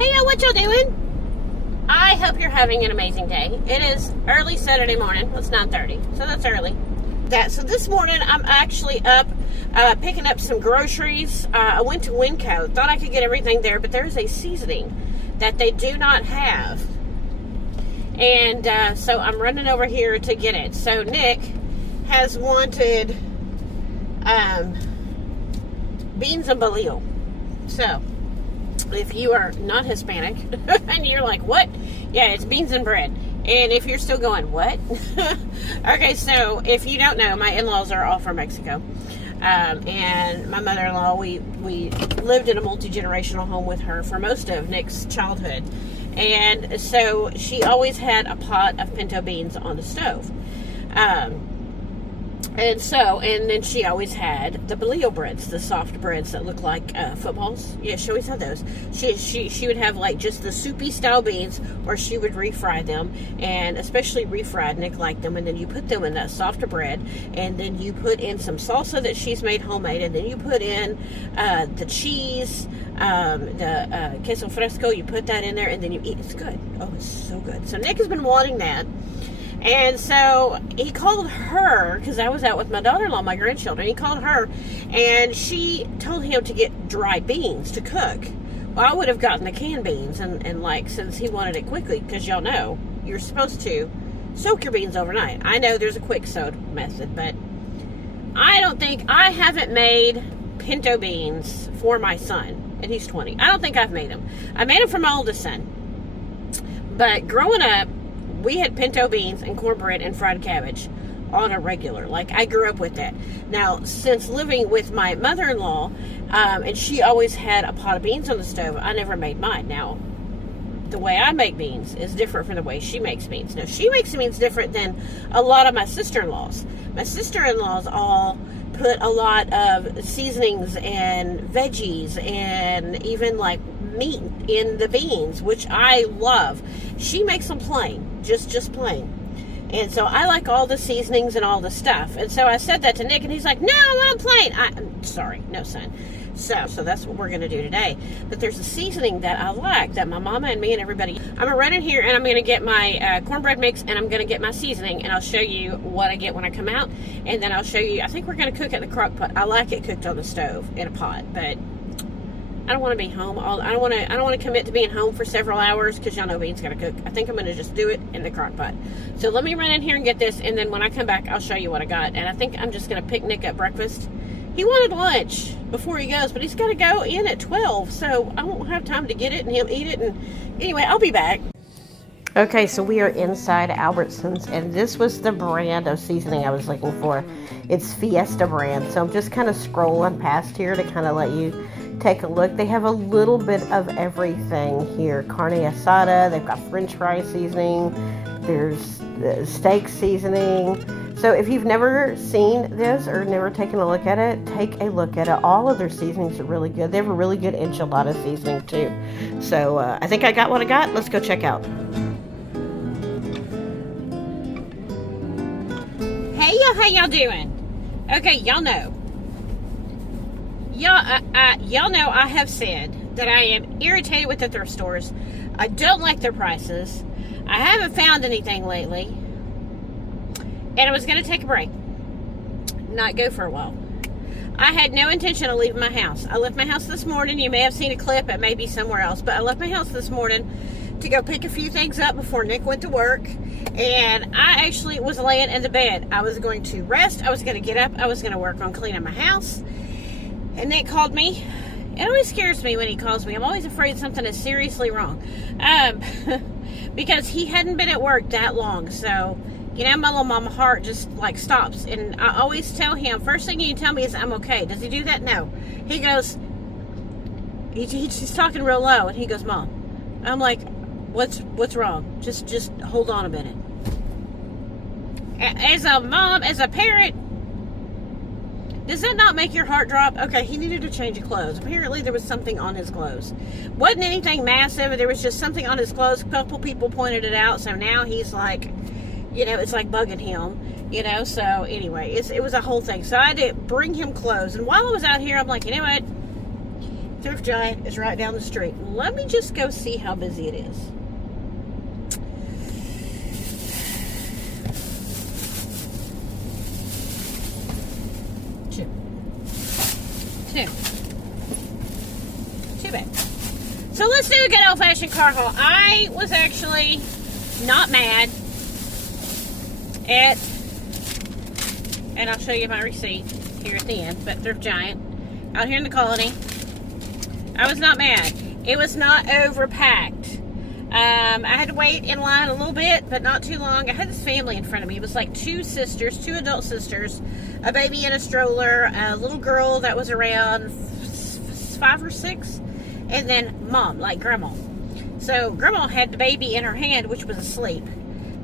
Hey y'all, what y'all doing? I hope you're having an amazing day. It is early Saturday morning. It's 9:30, so that's early. So this morning I'm actually up picking up some groceries. I went to Winco. Thought I could get everything there, but there's a seasoning that they do not have. And so I'm running over here to get it. So Nick has wanted beans and bolillo. So if you are not Hispanic and you're like, what? Yeah, it's beans and bread. And if you're still going, what? Okay, so if you don't know, my in-laws are all from Mexico. And my mother-in-law, we lived in a multi-generational home with her for most of Nick's childhood. And so she always had a pot of pinto beans on the stove. And then she always had the bolillo breads, the soft breads that look like footballs. Yeah, she always had those. She would have like just the soupy style beans, or she would refry them, and especially refried, Nick liked them. And then you put them in that softer bread, and then you put in some salsa that she's made homemade, and then you put in the cheese, the queso fresco. You put that in there, and then you eat. It's good. Oh, it's so good. So Nick has been wanting that. And so he called her, because I was out with my daughter-in-law, my grandchildren. He called her, and she told him to get dry beans to cook. Well, I would have gotten the canned beans, and like, since he wanted it quickly, because y'all know, you're supposed to soak your beans overnight. I know there's a quick soak method, but I haven't made pinto beans for my son, and he's 20. I don't think I've made them. I made them for my oldest son. But growing up, we had pinto beans and cornbread and fried cabbage on a regular. Like, I grew up with that. Now, since living with my mother-in-law, and she always had a pot of beans on the stove, I never made mine. Now, the way I make beans is different from the way she makes beans. Now, she makes beans different than a lot of my sister-in-laws. My sister-in-laws all put a lot of seasonings and veggies and even like meat in the beans, which I love. She makes them plain, just plain. And so I like all the seasonings and all the stuff. And so I said that to Nick, and he's like, no, I want plain. I'm sorry, no, son. So that's what we're going to do today. But there's a seasoning that I like, that my mama and me and everybody. I'm going to run in here, and I'm going to get my cornbread mix, and I'm going to get my seasoning, and I'll show you what I get when I come out. And then I'll show you, I think we're going to cook at the crock pot. I like it cooked on the stove in a pot, but I don't want to be home. I don't want to commit to being home for several hours, because y'all know beans got to cook. I think I'm going to just do it in the crock pot. So let me run in here and get this, and then when I come back, I'll show you what I got. And I think I'm just going to pick Nick up breakfast. He wanted lunch before he goes, but he's got to go in at 12, so I won't have time to get it, and he'll eat it. And anyway, I'll be back. Okay, so we are inside Albertsons, and this was the brand of seasoning I was looking for. It's Fiesta brand, so I'm just kind of scrolling past here to kind of let you take a look. They have a little bit of everything here. Carne asada, they've got French fry seasoning, there's steak seasoning. So if you've never seen this or never taken a look at it, take a look at it. All of their seasonings are really good. They have a really good enchilada seasoning too. So I think I got what I got. Let's go check out. Hey y'all, how y'all doing? Okay, y'all know. Y'all know I have said that I am irritated with the thrift stores. I don't like their prices. I haven't found anything lately. And I was going to take a break. Not go for a while. I had no intention of leaving my house. I left my house this morning. You may have seen a clip. It may be somewhere else. But I left my house this morning to go pick a few things up before Nick went to work. And I actually was laying in the bed. I was going to rest. I was going to get up. I was going to work on cleaning my house. And Nick called me. It always scares me when he calls me. I'm always afraid something is seriously wrong. Because he hadn't been at work that long. So, you know, my little mama heart just like stops. And I always tell him, first thing you tell me is I'm okay. Does he do that? No. He goes, he's talking real low. And he goes, Mom. I'm like, what's wrong? Just hold on a minute. As a mom, as a parent, does that not make your heart drop? Okay, he needed to change of clothes. Apparently there was something on his clothes. Wasn't anything massive. There was just something on his clothes. A couple people pointed it out. So now he's like, you know, it's like bugging him. You know, so anyway, it was a whole thing. So I had to bring him clothes. And while I was out here, I'm like, you know what? Thrift Giant is right down the street. Let me just go see how busy it is. Too bad. So let's do a good old-fashioned car haul. I was actually not mad at, and I'll show you my receipt here at the end, but Thrift Giant, out here in the Colony, I was not mad. It was not overpacked. I had to wait in line a little bit, but not too long. I had this family in front of me. It was like two adult sisters, a baby in a stroller, a little girl that was around 5 or 6, and then mom, like grandma. So grandma had the baby in her hand, which was asleep,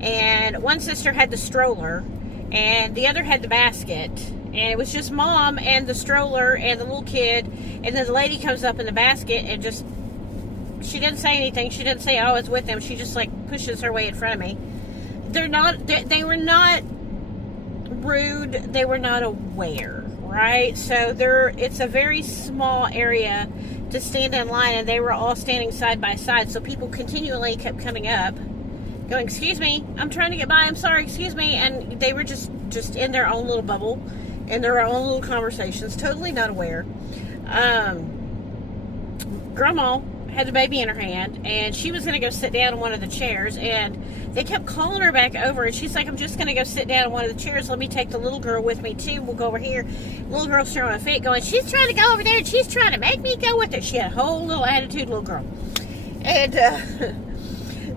and one sister had the stroller, and the other had the basket, and it was just mom and the stroller and the little kid, and then the lady comes up in the basket and just, she didn't say anything. She didn't say I was with them. She just like pushes her way in front of me. They were not rude. They were not aware, right? So it's a very small area to stand in line, and they were all standing side by side. So people continually kept coming up, going, "Excuse me, I'm trying to get by. I'm sorry, excuse me." And they were just in their own little bubble, in their own little conversations, totally not aware. Grandma had the baby in her hand, and she was going to go sit down in one of the chairs, and they kept calling her back over, and she's like, "I'm just going to go sit down in one of the chairs. Let me take the little girl with me too. We'll go over here." The little girl's throwing a fit, going, "She's trying to go over there, and she's trying to make me go with her." She had a whole little attitude, little girl. And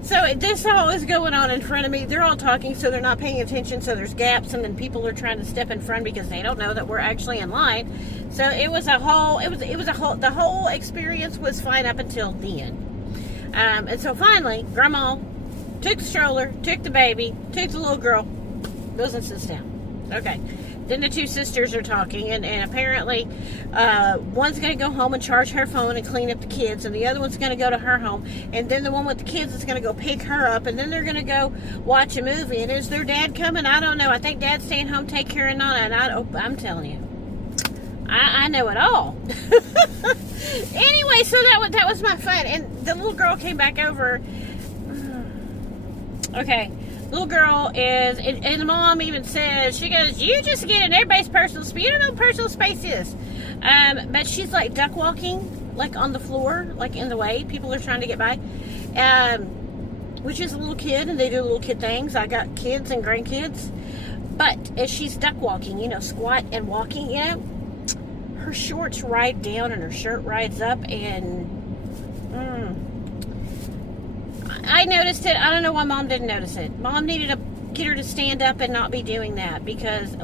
so this all is going on in front of me. They're all talking, so they're not paying attention, so there's gaps, and then people are trying to step in front because they don't know that we're actually in line. So the whole experience was fine up until then. And so finally, grandma took the stroller, took the baby, took the little girl, goes and sits down. Okay. Then the two sisters are talking, and apparently one's going to go home and charge her phone and clean up the kids, and the other one's going to go to her home, and then the one with the kids is going to go pick her up, and then they're going to go watch a movie. And is their dad coming? I don't know. I think Dad's staying home, take care of Nana, and I'm telling you, I know it all. Anyway, so that was my fun, and the little girl came back over. Okay. Little girl is, and the mom even says, she goes, "You just get in everybody's personal space. You don't know what personal space is." But she's like duck walking, like on the floor, like in the way. People are trying to get by. Which is a little kid, and they do little kid things. I got kids and grandkids. But as she's duck walking, squat and walking, her shorts ride down and her shirt rides up, and I noticed it. I don't know why Mom didn't notice it. Mom needed to get her to stand up and not be doing that, because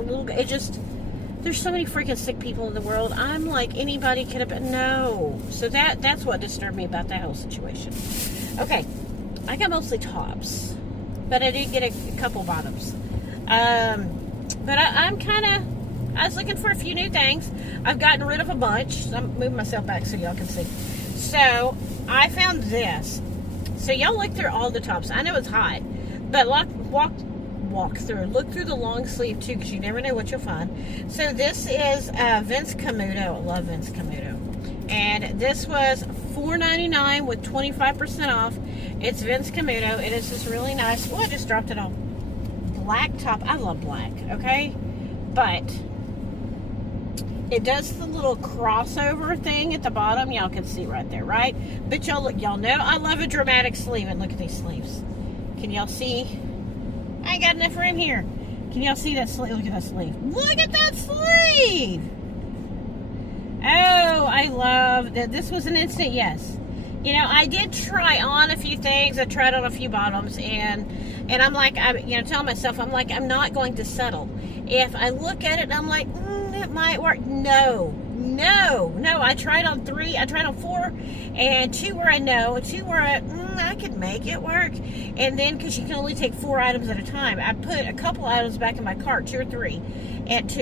there's so many freaking sick people in the world. I'm like, anybody could have been, no. So that's what disturbed me about that whole situation. Okay, I got mostly tops, but I did get a couple bottoms. But I was looking for a few new things. I've gotten rid of a bunch. I'm moving myself back so y'all can see. So I found this. So y'all look through all the tops. I know it's hot, but look through the long sleeve too, because you never know what you'll find. So this is Vince Camuto. I love Vince Camuto, and this was $4.99 with 25% off. It's Vince Camuto. It is this really nice. Well, I just dropped it on black top. I love black. Okay, but it does the little crossover thing at the bottom. Y'all can see right there, right? But y'all know I love a dramatic sleeve. And look at these sleeves. Can y'all see? I ain't got enough room here. Can y'all see that sleeve? Look at that sleeve. Look at that sleeve! Oh, I love that. This was an instant yes. I did try on a few things. I tried on a few bottoms, and I'm like, telling myself, I'm like, I'm not going to settle. If I look at it, I'm like, it might work. No. I tried on 3. I tried on 4, and 2 where I know, 2 where I could make it work. And then, because you can only take 4 items at a time, I put a couple items back in my cart, 2 or 3, at 2.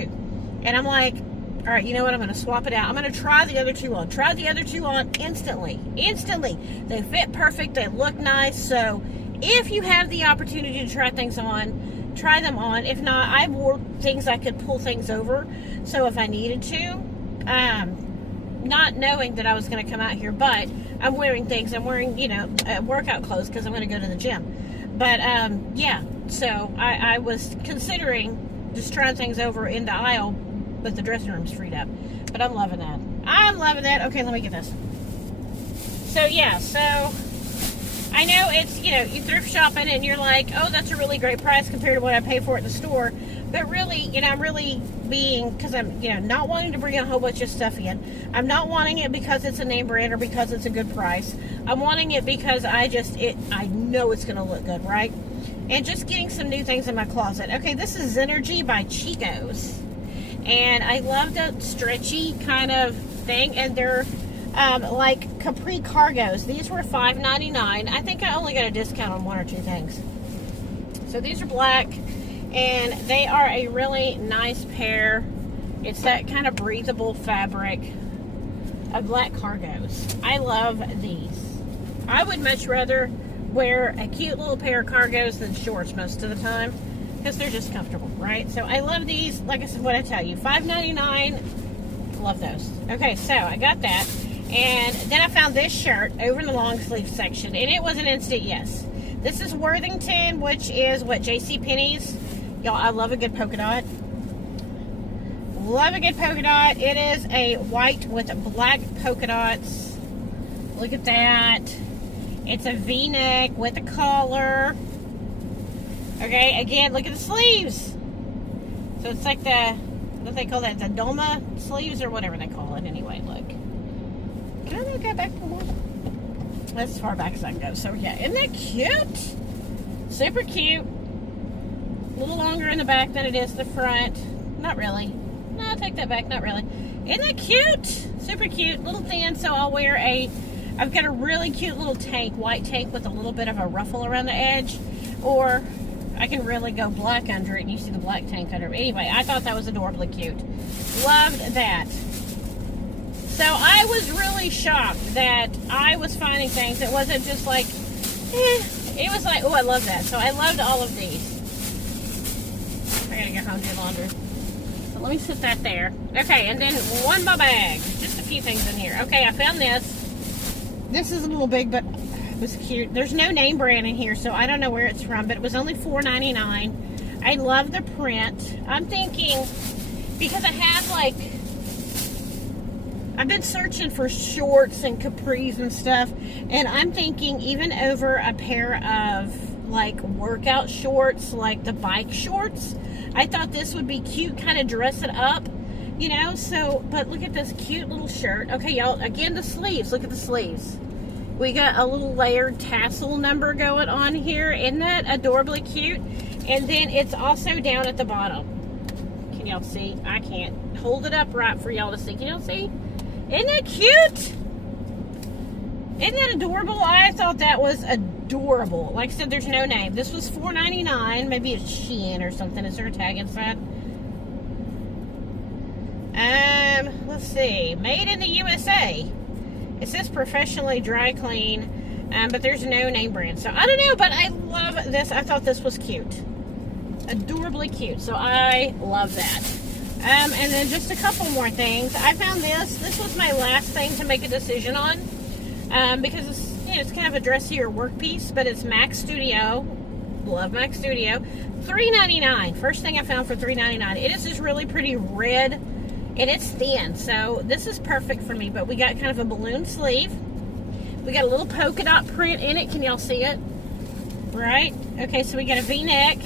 And I'm like, all right, you know what? I'm going to swap it out. I'm going to try the other 2 on. Try the other 2 on instantly. They fit perfect. They look nice. So if you have the opportunity to try things on, try them on. If not, I wore things I could pull things over. So if I needed to, not knowing that I was going to come out here, but I'm wearing things. I'm wearing, you know, workout clothes because I'm going to go to the gym. But, yeah, so I was considering just trying things over in the aisle, but the dressing room's freed up. But I'm loving that. I'm loving that. Okay, let me get this. So, yeah, so I know it's, you know, you thrift shopping and you're like, oh, that's a really great price compared to what I pay for it in the store. But really, you know, I'm really being, because I'm, you know, not wanting to bring a whole bunch of stuff in. I'm not wanting it because it's a name brand or because it's a good price. I'm wanting it because I know it's going to look good, right? And just getting some new things in my closet. Okay, this is Zenergy by Chico's. And I love the stretchy kind of thing. And they're like capri cargos. These were $5.99. I think I only got a discount on one or two things. So these are black. And they are a really nice pair. It's that kind of breathable fabric of black cargos. I love these. I would much rather wear a cute little pair of cargos than shorts most of the time because they're just comfortable, right? So I love these. Like I said, what I tell you, $5.99. Love those. Okay, so I got that. And then I found this shirt over in the long sleeve section, and it was an instant yes. This is Worthington, which is what, JCPenney's. Y'all, I love a good polka dot. Love a good polka dot. It is a white with black polka dots. Look at that. It's a V-neck with a collar. Okay, again, look at the sleeves. So it's like the, what they call that, the Doma sleeves or whatever they call it. Anyway, look. Can I go back for more? That's as far back as I can go. So yeah, isn't that cute? Super cute. A little longer in the back than it is the front. Not really. No, I'll take that back. Not really. Isn't that cute? Super cute. Little thin, so I'll wear I've got a really cute little tank, white tank with a little bit of a ruffle around the edge. Or I can really go black under it and you see the black tank under it. Anyway, I thought that was adorably cute. Loved that. So I was really shocked that I was finding things. It wasn't just like, It was like, oh, I love that. So I loved all of these. I gotta go home and do laundry. So let me set that there. Okay, and then one more bag. Just a few things in here. Okay, I found this. This is a little big, but it was cute. There's no name brand in here, so I don't know where it's from, but it was only $4.99. I love the print. I'm thinking, because I have like, I've been searching for shorts and capris and stuff, and I'm thinking even over a pair of like workout shorts, like the bike shorts, I thought this would be cute, kind of dress it up, you know. So, but look at this cute little shirt. Okay, y'all, again, the sleeves. Look at the sleeves. We got a little layered tassel number going on here. Isn't that adorably cute? And then it's also down at the bottom. Can y'all see? I can't hold it up right for y'all to see. Can y'all see? Isn't that cute? Isn't that adorable? I thought that was adorable. Like I said, there's no name. This was $4.99. Maybe it's Shein or something. Is there a tag inside? Let's see. Made in the USA. It says professionally dry clean, but there's no name brand. So I don't know, but I love this. I thought this was cute. Adorably cute. So I love that. And then just a couple more things. I found this. This was my last thing to make a decision on. Because it's, you know, it's kind of a dressier work piece, but it's Mac Studio. Love Mac Studio. $3.99. First thing I found for $3.99. It is this really pretty red, and it's thin, so this is perfect for me. But we got kind of a balloon sleeve. We got a little polka dot print in it. Can y'all see it? Right? Okay, so we got a V-neck,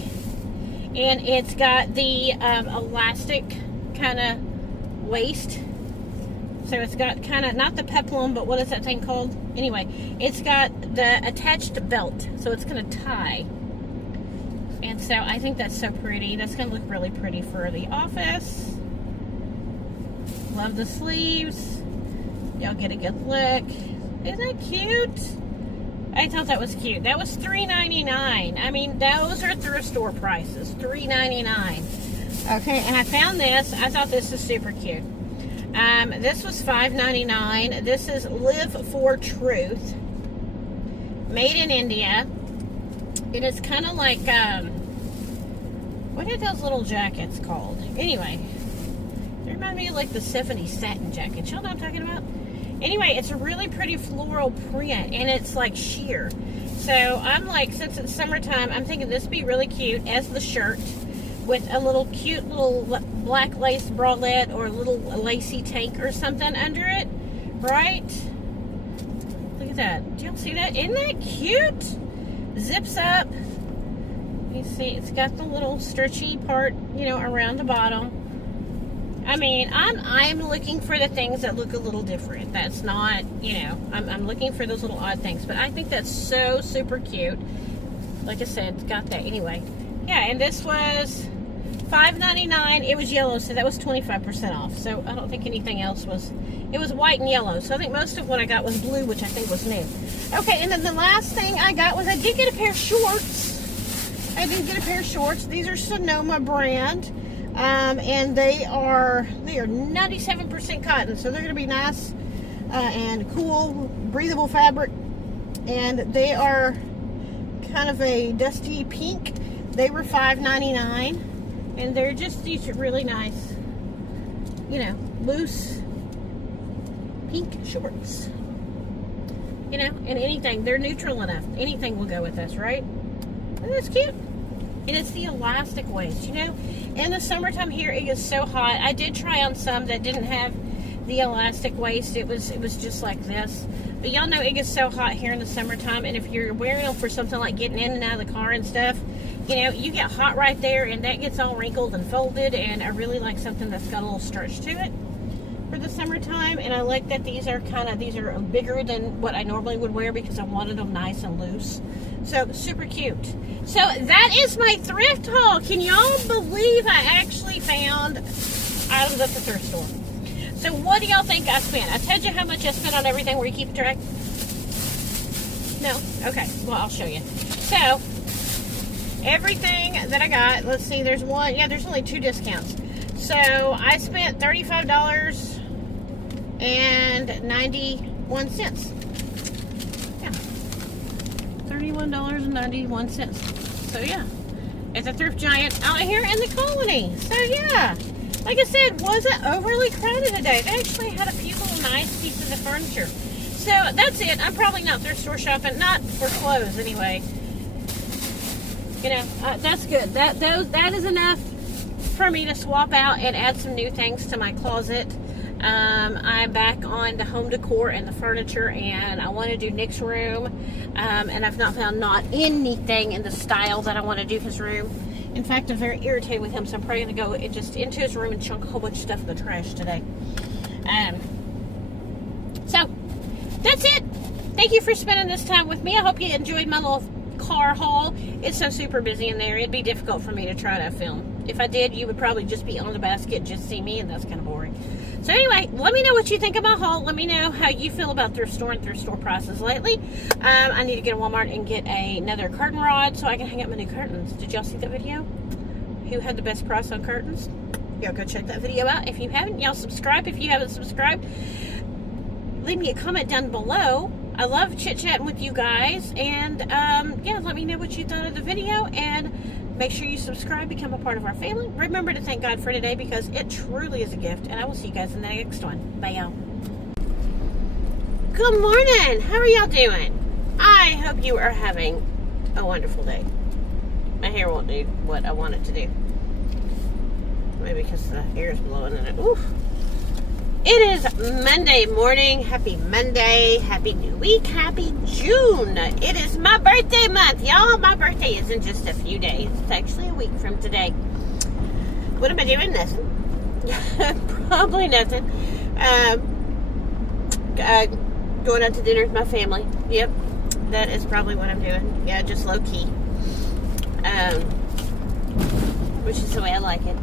and it's got the elastic kind of waist. So it's got kind of, not the peplum, but what is that thing called? Anyway, it's got the attached belt, so it's going to tie. And so I think that's so pretty. That's going to look really pretty for the office. Love the sleeves. Y'all get a good look. Isn't that cute? I thought that was cute. That was $3.99. I mean, those are thrift store prices. $3.99. Okay, and I found this. I thought this was super cute. This was $5.99. This is Live for Truth. Made in India. It is kind of like, what are those little jackets called? Anyway, They remind me of like the 70s satin jackets. Y'all know what I'm talking about? Anyway, it's a really pretty floral print, and it's like sheer. So I'm like, since it's summertime, I'm thinking this would be really cute as the shirt with a little cute little black lace bralette or a little lacy tank or something under it, right? Look at that. Do y'all see that? Isn't that cute? Zips up. You see, it's got the little stretchy part, you know, around the bottom. I mean, I'm looking for the things that look a little different. That's not, you know, I'm looking for those little odd things. But I think that's so super cute. Like I said, it's got that. Anyway, yeah, and this was $5.99. It was yellow, so that was 25% off. So I don't think anything else was. It was white and yellow. So I think most of what I got was blue, which I think was new. Okay, and then the last thing I got was I did get a pair of shorts. I did get a pair of shorts. These are Sonoma brand. And they are 97% cotton, so they're going to be nice and cool, breathable fabric. And they are kind of a dusty pink. They were $5.99, and they're just these really nice, you know, loose pink shorts. You know, and anything, they're neutral enough. Anything will go with this, right? Isn't this cute? And it's the elastic waist, you know. In the summertime here, it gets so hot. I did try on some that didn't have the elastic waist. It was just like this. But y'all know it gets so hot here in the summertime. And if you're wearing them for something like getting in and out of the car and stuff, you know, you get hot right there, and that gets all wrinkled and folded. And I really like something that's got a little stretch to it for the summertime. And I like that these are bigger than what I normally would wear because I wanted them nice and loose. So super cute. So that is my thrift haul. Can y'all believe I actually found items at the thrift store? So what do y'all think I spent? I told you how much I spent on everything. Were you keeping track? No? Okay. Well, I'll show you. So everything that I got, let's see, there's one. Yeah, there's only 2 discounts. So I spent $35.91. Yeah. $31.91. So yeah, it's a thrift giant out here in the colony. So yeah, like I said, wasn't overly crowded today. They actually had a few little nice pieces of furniture. So that's it. I'm probably not thrift store shopping, not for clothes anyway. You know, that's good. That is enough for me to swap out and add some new things to my closet. I'm back on the home decor and the furniture, and I want to do Nick's room, and I've not found anything in the style that I want to do his room. In fact, I'm very irritated with him, so I'm probably going to go just into his room and chunk a whole bunch of stuff in the trash today. So that's it. Thank you for spending this time with me. I hope you enjoyed my little car haul. It's so super busy in there. It'd be difficult for me to try to film. If I did, you would probably just be on the basket, just see me, and that's kind of boring. So anyway, let me know what you think of my haul. Let me know how you feel about thrift store and thrift store prices lately. I need to get a Walmart and get another curtain rod so I can hang up my new curtains. Did y'all see that video? Who had the best price on curtains? Y'all go check that video out if you haven't. Y'all subscribe if you haven't subscribed. Leave me a comment down below. I love chit-chatting with you guys. And yeah, let me know what you thought of the video. And make sure you subscribe, become a part of our family. Remember to thank God for today because it truly is a gift. And I will see you guys in the next one. Bye, y'all. Good morning. How are y'all doing? I hope you are having a wonderful day. My hair won't do what I want it to do. Maybe because the air is blowing in it. Oof. It is Monday morning. Happy Monday. Happy new week. Happy June. It is my birthday month, y'all. My birthday is in just a few days. It's actually a week from today. What am I doing? Nothing. Probably nothing. Going out to dinner with my family. Yep. That is probably what I'm doing. Yeah, just low key. Which is the way I like it.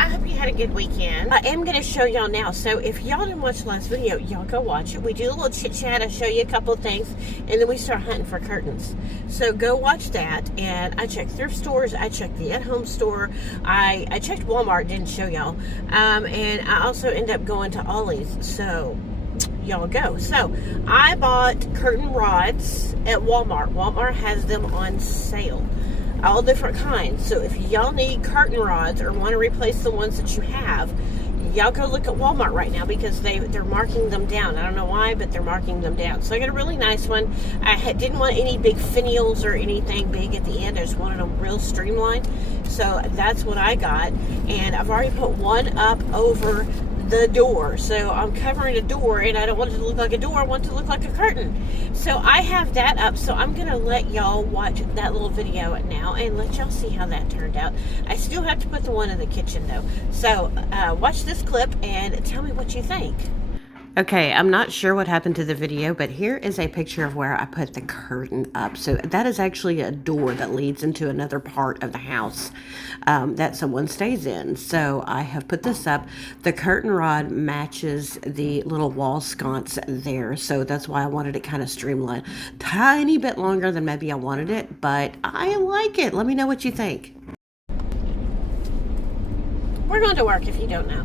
I hope you had a good weekend. I am going to show y'all now. So if y'all didn't watch the last video, y'all go watch it. We do a little chit chat. I show you a couple of things, and then we start hunting for curtains. So go watch that. And I checked thrift stores. I checked the at-home store. I checked Walmart. Didn't show y'all. And I also end up going to Ollie's. So y'all go. So I bought curtain rods at Walmart. Walmart has them on sale. all different kinds. So if y'all need curtain rods or want to replace the ones that you have, y'all go look at Walmart right now, because they're marking them down. I don't know why, but they're marking them down. So I got a really nice one. I didn't want any big finials or anything big at the end. I just wanted them real streamlined. So that's what I got. And I've already put one up over the door. So I'm covering a door, and I don't want it to look like a door. I want it to look like a curtain. So I have that up. So I'm going to let y'all watch that little video now and let y'all see how that turned out. I still have to put the one in the kitchen though. So watch this clip and tell me what you think. Okay, I'm not sure what happened to the video, but here is a picture of where I put the curtain up. So that is actually a door that leads into another part of the house that someone stays in. So I have put this up. The curtain rod matches the little wall sconce there. So that's why I wanted it kind of streamlined. Tiny bit longer than maybe I wanted it, but I like it. Let me know what you think. We're going to work if you don't know.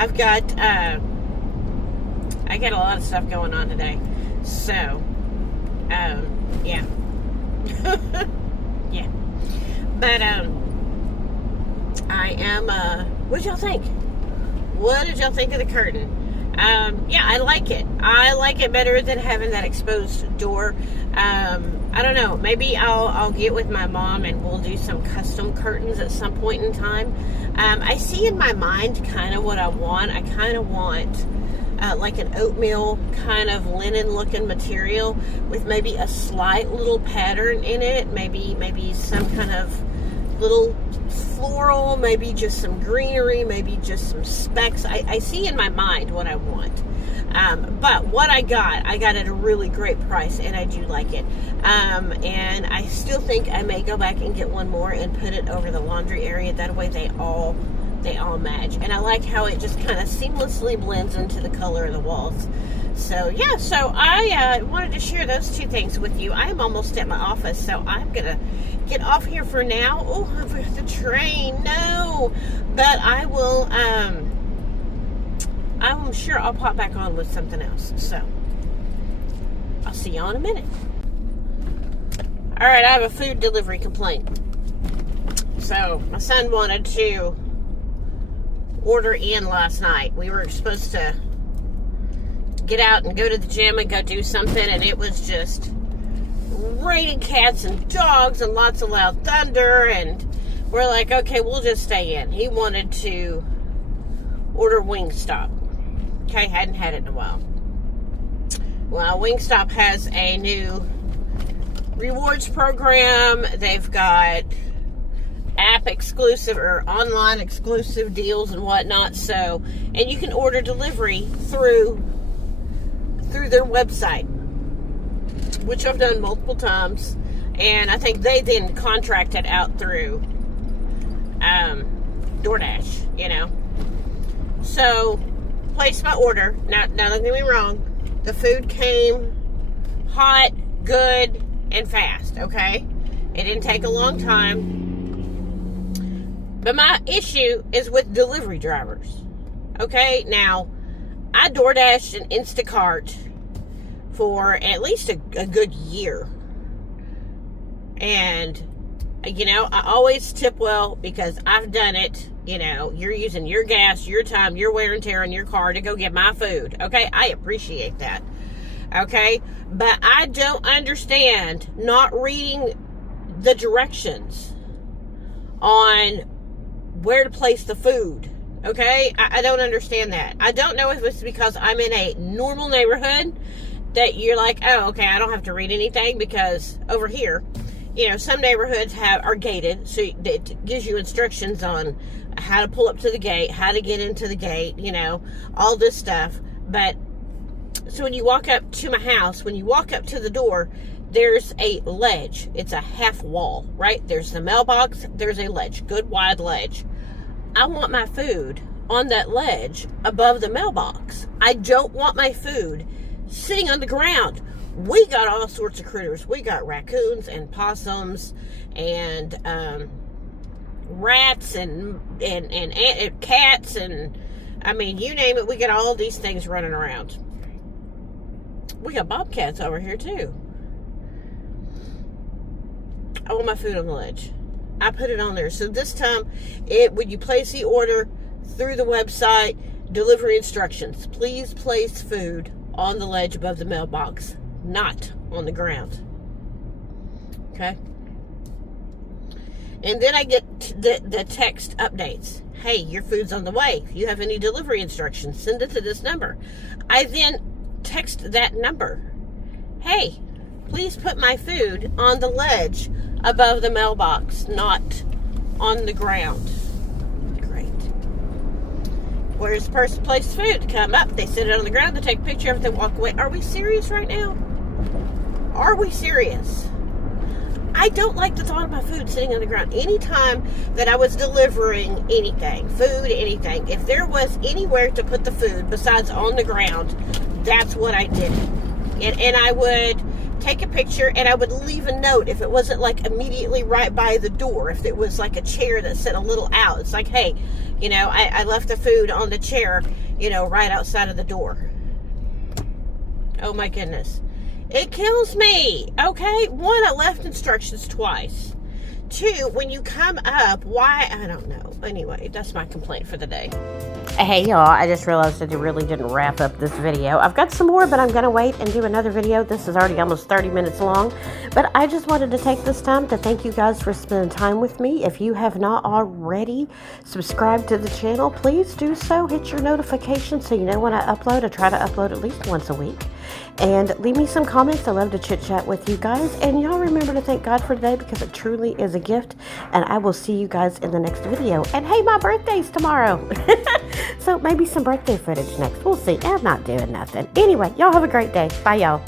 I've got, I got a lot of stuff going on today, so, yeah, yeah, but, I am, what did y'all think? What did y'all think of the curtain? Yeah, I like it. I like it better than having that exposed door. I don't know, maybe I'll get with my mom and we'll do some custom curtains at some point in time. I see in my mind kind of what I want. I kind of want like an oatmeal kind of linen looking material with maybe a slight little pattern in it, maybe some kind of little floral, maybe just some greenery, maybe just some specks. I see in my mind what I want. But what I got at a really great price, and I do like it. And I still think I may go back and get one more and put it over the laundry area. That way they all match. And I like how it just kind of seamlessly blends into the color of the walls. So yeah, so I wanted to share those two things with you. I am almost at my office, so I'm gonna get off here for now. Oh, I've got the train. No, but I will. I'm sure I'll pop back on with something else. So I'll see y'all in a minute. All right, I have a food delivery complaint. So my son wanted to order in last night. We were supposed to get out and go to the gym and go do something, and it was just raining cats and dogs and lots of loud thunder, and we're like, okay, we'll just stay in. He wanted to order Wingstop. Okay, hadn't had it in a while. Well, Wingstop has a new rewards program. They've got app exclusive or online exclusive deals and whatnot. So, and you can order delivery through their website, which I've done multiple times. And I think they then contract it out through DoorDash, you know. So, placed my order. Now don't get me wrong. The food came hot, good, and fast, okay? It didn't take a long time. But my issue is with delivery drivers. Okay? Now, I DoorDashed and Instacart for at least a good year. And, you know, I always tip well because I've done it. You know, you're using your gas, your time, your wear and tear on your car to go get my food. Okay? I appreciate that. Okay? But I don't understand not reading the directions on where to place the food. Okay? I don't understand that. I don't know if it's because I'm in a normal neighborhood that you're like, oh, okay, I don't have to read anything, because over here, you know, some neighborhoods are gated, so it gives you instructions on how to pull up to the gate, how to get into the gate, you know, all this stuff. But so when you walk up to my house, when you walk up to the door, there's a ledge. It's a half wall, right? There's the mailbox, there's a ledge, good wide ledge. I want my food on that ledge above the mailbox. I don't want my food sitting on the ground. We got all sorts of critters. We got raccoons and possums and rats and cats, and I mean, you name it, we got all these things running around. We got bobcats over here too. I want my food on the ledge. I put it on there. So this time, when you place the order through the website, delivery instructions. Please place food on the ledge above the mailbox, not on the ground. Okay? And then I get the text updates. Hey, your food's on the way. If you have any delivery instructions, send it to this number. I then text that number. Hey, please put my food on the ledge above the mailbox, not on the ground. Great. Where's the person placed food? Come up, they sit it on the ground, they take a picture of it, they walk away. Are we serious right now? Are we serious? I don't like the thought of my food sitting on the ground. Anytime that I was delivering anything, food, anything, if there was anywhere to put the food besides on the ground, that's what I did. And I would take a picture and I would leave a note if it wasn't like immediately right by the door. If it was like a chair that sat a little out, it's like, hey, I left the food on the chair, right outside of the door. Oh my goodness. It kills me, okay? One, I left instructions twice. Two, when you come up, why? I don't know. Anyway, that's my complaint for the day. Hey, y'all, I just realized that I really didn't wrap up this video. I've got some more, but I'm going to wait and do another video. This is already almost 30 minutes long. But I just wanted to take this time to thank you guys for spending time with me. If you have not already subscribed to the channel, please do so. Hit your notifications so you know when I upload. I try to upload at least once a week. And leave me some comments. I love to chit chat with you guys. And y'all remember to thank God for today because it truly is a gift. And I will see you guys in the next video. And hey, my birthday's tomorrow. So maybe some birthday footage next. We'll see. I'm not doing nothing. Anyway, y'all have a great day. Bye, y'all.